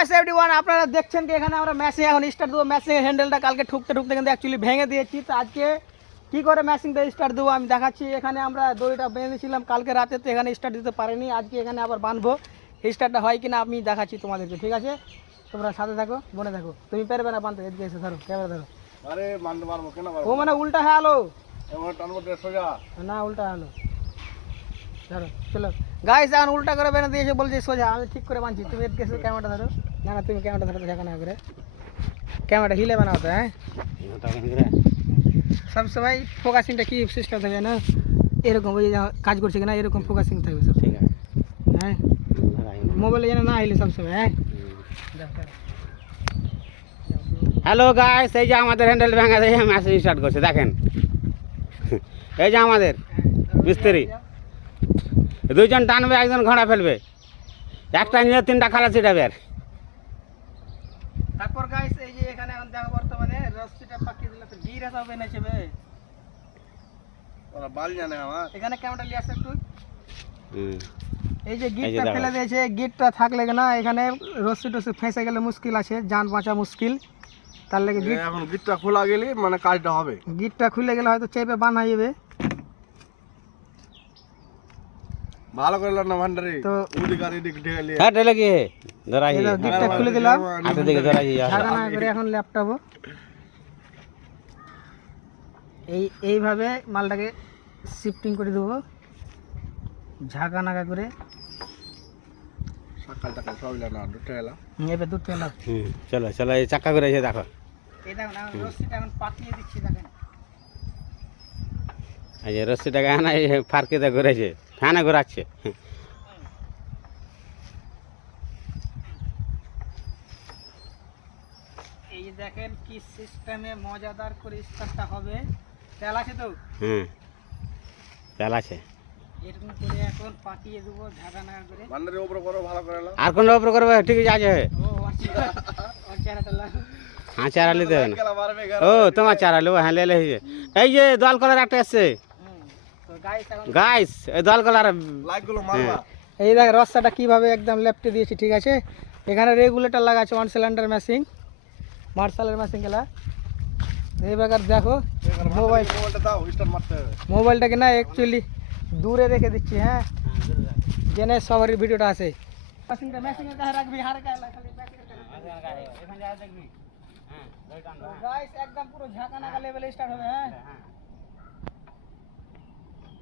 guys everyone আপনারা দেখছেন কি এখানে আমরা ম্যাচিং এখন স্টার্ট দেব ম্যাচিং এর হ্যান্ডেলটা কালকে ঠুকতে ঠুকতে কিন্তু অ্যাকচুয়ালি ভেঙে দিয়েছি তো আজকে কি করে ম্যাচিংটা স্টার্ট দেব আমি দেখাচ্ছি এখানে আমরা দড়িটা বেঁধে দিয়েছিলাম কালকে রাতে তো এখানে স্টার্ট দিতে পারিনি আজকে এখানে আবার বাঁধবো স্টার্টটা হয় কিনা আমি দেখাচ্ছি তোমাদেরকে ঠিক আছে তোমরা সাথে থাকো বনে থাকো তুমি পারবে না বাঁধতে এদিকে এসে ধরো ক্যামেরা ধরো আরে বাঁধতে পারবো কেন পারবো ও মানে উল্টা হয়ে আলো এবার টানবো সোজা না উল্টা হলো ধরো চলো গাইস এখন উল্টা করে বেঁধে দিয়েছে বলছে সোজা আমি ঠিক করে বাঁধছি তুমি এদিকে এসে ক্যামেরাটা ধরো না না তুমি ক্যামেরাটা ধরো দেখা না করে ক্যামেরাটা হিলে বানাতে হ্যাঁ সব সময় ফোকাসিংটা কি সিস্টেম থাকবে না এরকম ওই কাজ করছে কিনা এরকম ফোকাসিং থাকবে সব ঠিক আছে হ্যাঁ মোবাইলে যেন না হিলে সব সময় হ্যাঁ হ্যালো গাইস এই যে আমাদের হ্যান্ডেল ভাঙা দিয়ে মেশিন স্টার্ট করছে দেখেন এই যে আমাদের মিস্ত্রি দুইজন টানবে একজন ঘোড়া ফেলবে একটা নিয়ে তিনটা খালা ছিটাবে আর তারপর গাইস এই যে এখানে এখন দেখো বর্তমানে রস্তিটা পাকিয়ে দিলে তো গিরা হবে না চেবে ওরা বাল জানে আমার এখানে ক্যামেরাটা নিয়ে আসো একটু এই যে গিটটা ফেলে দিয়েছে গিটটা থাকলে না এখানে রস্তি টস্তি ফেঁসে গেলে মুশকিল আছে জান বাঁচা মুশকিল তার লাগে গিট এখন গিটটা খোলা গেলে মানে কাজটা হবে গিটটা খুলে গেলে হয়তো চেপে বাঁধা যাবে ভালো করে না ভান্ডারি তো ওদিক আর এদিক ঢেলে হ্যাঁ ঢেলে কি ধরাই এই গিটটা খুলে দিলাম হাতে দিকে ধরাই ঢাকা না করে এখন ল্যাপটপও এইভাবে মালটাকে শিফটিং করে দেবো ঝাঁকা নাকা করে সকাল টাকাল সব না দুটো এলা এবার দুধ পেলাম চলো চলো এই চাক্কা করে এসে দেখো এই দেখুন আমি রস্তিটা এখন পাকিয়ে দিচ্ছি দেখেন এই যে রস্তিটাকে আনা এই ফারকেতে ঘুরেছে ফ্যানে ঘোরাচ্ছে এই যে দেখেন কি সিস্টেমে মজাদার করে স্টার্টটা হবে তেল আছে তো তেল আছে এরকম করে এখন পাকিয়ে দেবো ঝাঁকা নাকা করে ভান্ডারি উপরে করো ভালো করে এলা আর কোনটা উপরে করবে ঠিক আছে ও আচ্ছা আর চেহারাটা হ্যাঁ চারা নিতে হবে না খেলা মারবে ও তোমার চারা নেবো হ্যাঁ লেলে এই যে দল কলার একটা এসছে তো গাইস এখন গাইস এই দল কলার লাইক গুলো মারবা এই দেখ রাস্তাটা কিভাবে একদম লেফটে দিয়েছি ঠিক আছে এখানে রেগুলেটর লাগা আছে ওয়ান সিলিন্ডার মেশিন মার্শালের মেশিন গেলা এইবার দেখো মোবাইলটা দাও স্টার্ট মারতে হবে মোবাইলটাকে না অ্যাকচুয়ালি দূরে রেখে দিচ্ছি হ্যাঁ জেনে সবারই ভিডিওটা আছে মেশিনটা মেশিনের কাছে রাখবি হারে কাছে খালি এখানে যা দেখবি হ্যাঁ গাইস একদম পুরো ঝাঁকা নাকা লেভেলে স্টার্ট হবে হ্যাঁ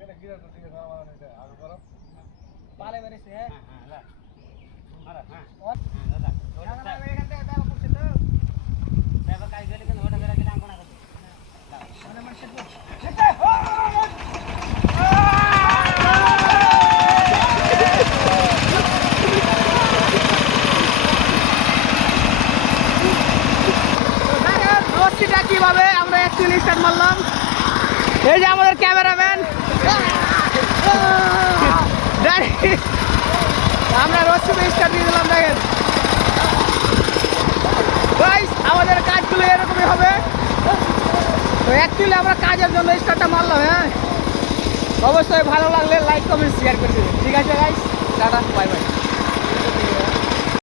এটা গিরা তো ঠিক আছে আমার এটা আগে করো পালে বেরেছে হ্যাঁ হ্যাঁ মারা হ্যাঁ দাদা এখান থেকে দাও করছে তো এবার কাজ গেলে কিন্তু ওটা করে গেলে আঙ্কনা করবে মানে মানে সেট রস্তিটা কিভাবে আমরা অ্যাকচুয়ালি স্টার্ট মারলাম এই যে আমাদের ক্যামেরাম্যান আমরা রস্তিতে স্টার্ট দিয়ে দিলাম দেখেন গাইস আমাদের কাজগুলো এরকমই হবে তো অ্যাকচুয়ালি আমরা কাজের জন্য স্টার্টটা মারলাম হ্যাঁ অবশ্যই ভালো লাগলে লাইক কমেন্ট শেয়ার করে দেবেন ঠিক আছে গাইস টাটা বাই বাই